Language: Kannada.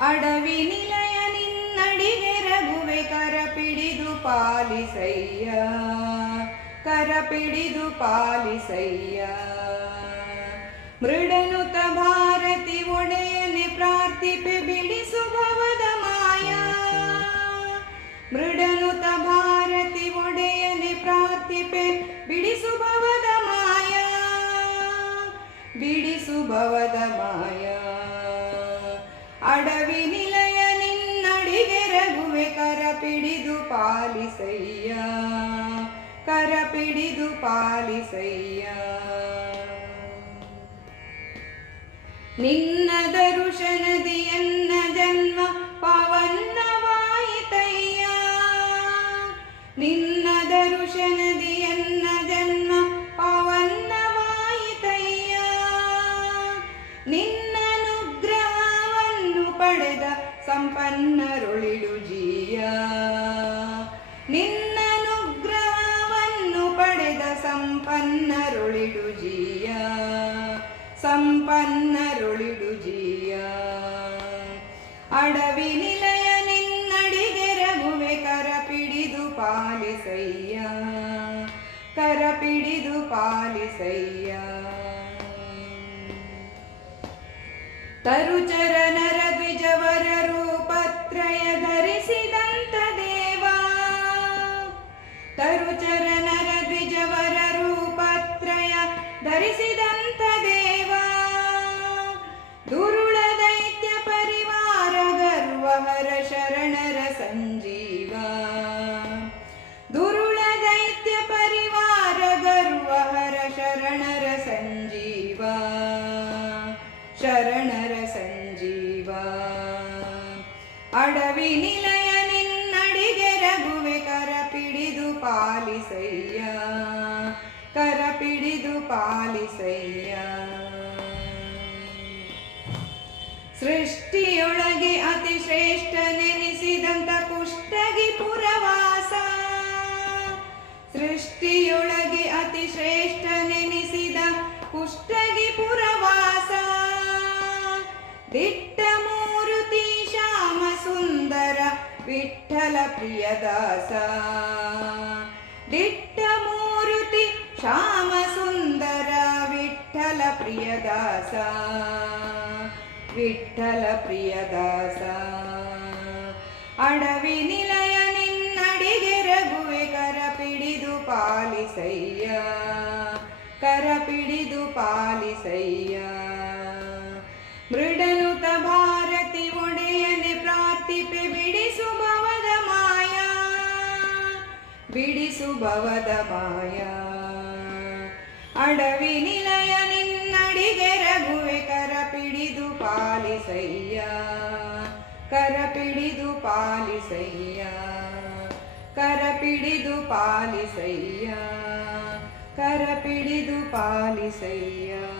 ಅಡವಿ ನಿಲಯ ನಿನ್ನಡಿಗೆ ರಘುವೆ ಕರ ಪಿಡಿದು ಪಾಲಿಸಯ್ಯ. ಕರ ಪಿಡಿದು ಪಾಲಿಸಯ್ಯ. ಮೃಡನುತ ಭಾರತಿ ಒಡೆಯನೆ ಪ್ರಾರ್ಥಿಪೆ ಬಿಡಿಸು ಭವದ ಮಾಯಾ. ಮೃಡನುತ ಭಾರತಿ ಒಡೆಯನೆ ಪ್ರಾರ್ಥಿಪೆ ಬಿಡಿಸು ಭವದ ಮಾಯಾ. ಬಿಡಿಸು ಭವದ ಮಾಯಾ. ಅಡವಿ ನಿಲಯ ನಿನ್ನಡಿಗೆ ರಘುವೆ ಕರ ಪಿಡಿದು ಪಾಲಿಸಯ್ಯ. ಕರ ಪಿಡಿದು ಪಾಲಿಸಯ್ಯ. ನಿನ್ನ ದರುಶನದಿ ಎನ್ನ ಜನ್ಮ ಪಾವನ್ನವಾಯಿತಯ್ಯ. ನಿನ್ನ ದರುಶನದಿ ಸಂಪನ್ನರೊಳಿಡು ಜೀಯ. ನಿನ್ನನುಗ್ರಹವನ್ನು ಪಡೆದ ಸಂಪನ್ನರುಳಿಡು ಜೀಯ. ಸಂಪನ್ನರುಳಿಡು ಜೀಯ. ಅಡವಿ ನಿಲಯ ನಿನ್ನಡಿಗೆ ರಘುವೆ ಕರ ಪಿಡಿದು ಪಾಲಿಸಯ್ಯ. ಕರ ಪಿಡಿದು ಪಾಲಿಸಯ್ಯ ತರುಚರನರ ಪಾಲಿಸಯ್ಯ. ಕರ ಪಿಡಿದು ಪಾಲಿಸಯ್ಯ. ಸೃಷ್ಟಿಯೊಳಗೆ ಅತಿ ಶ್ರೇಷ್ಠ ನೆನೆಸಿದಂತ ಕುಷ್ಟಗಿ ಪುರವಾಸ. ಸೃಷ್ಟಿಯೊಳಗೆ ಅತಿ ಶ್ರೇಷ್ಠ ನೆನೆಸಿದ ಕುಷ್ಟಗಿ ಪುರವಾಸ. ದಿಟ್ಟ ಮೂರುತಿ ಶ್ಯಾಮ ಸುಂದರ ವಿಠಲ ಪ್ರಿಯದಾಸ ದಿಟ್ಟ ಮೂರುತಿ ಶ್ಯಾಮ ಸುಂದರ ವಿಠಲ ಪ್ರಿಯದಾಸ. ವಿಠಲ ಪ್ರಿಯದಾಸ. ಅಡವಿ ನಿಲಯ ನಿನ್ನಡಿಗೆ ರಘುವೆ ಕರ ಪಿಡಿದು ಪಾಲಿಸಯ್ಯ. ಕರ ಪಿಡಿದು ಪಾಲಿಸಯ್ಯ. ಬಿಡಿಸು ಭವದ ಮಾಯ ಅಡವಿ ನಿಲಯ ನಿನ್ನಡಿಗೆ ರಘುವೆ ಕರ ಪಿಡಿದು ಪಾಲಿಸಯ್ಯ. ಕರ ಪಿಡಿದು ಪಾಲಿಸಯ್ಯ. ಕರ ಪಿಡಿದು ಪಾಲಿಸಯ್ಯ. ಕರ ಪಿಡಿದು ಪಾಲಿಸಯ್ಯ.